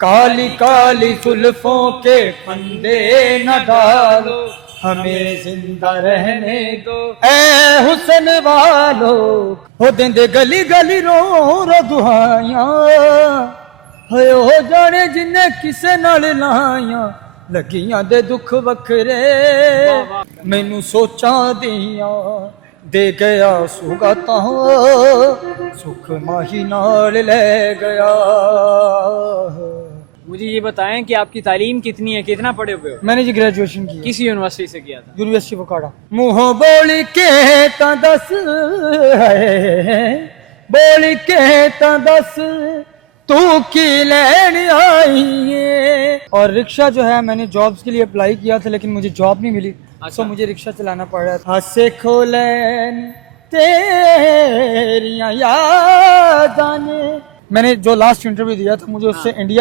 काली काली जुल्फों के फंदे न डालो, हमें जिंदा रहने दो ऐ हुस्न वालो। हो देंदे गली गली रो रो दुहाइयां, होए हो जाने जिन्ने किसे नाल लाइयां, लगियां दे दुख वखरे मैनू सोचां दियां, दे गया सुगाता सुख माही नाल ले गया। मुझे ये बताएं कि आपकी तालीम कितनी है, कितना पढ़े हुए हो? मैंने जी ग्रेजुएशन की किस यूनिवर्सिटी से किया था? यूनिवर्सिटी बकाड़ा। मुंह बोल के ता दस बोल के ता दस तू की लेन आई है। और रिक्शा जो है मैंने जॉब्स के लिए अप्लाई किया था लेकिन मुझे जॉब नहीं मिली, तो मुझे रिक्शा चलाना पड़ रहा था। हंसे खोलन तेरियां यादां ने। मैंने जो लास्ट इंटरव्यू दिया था मुझे उससे इंडिया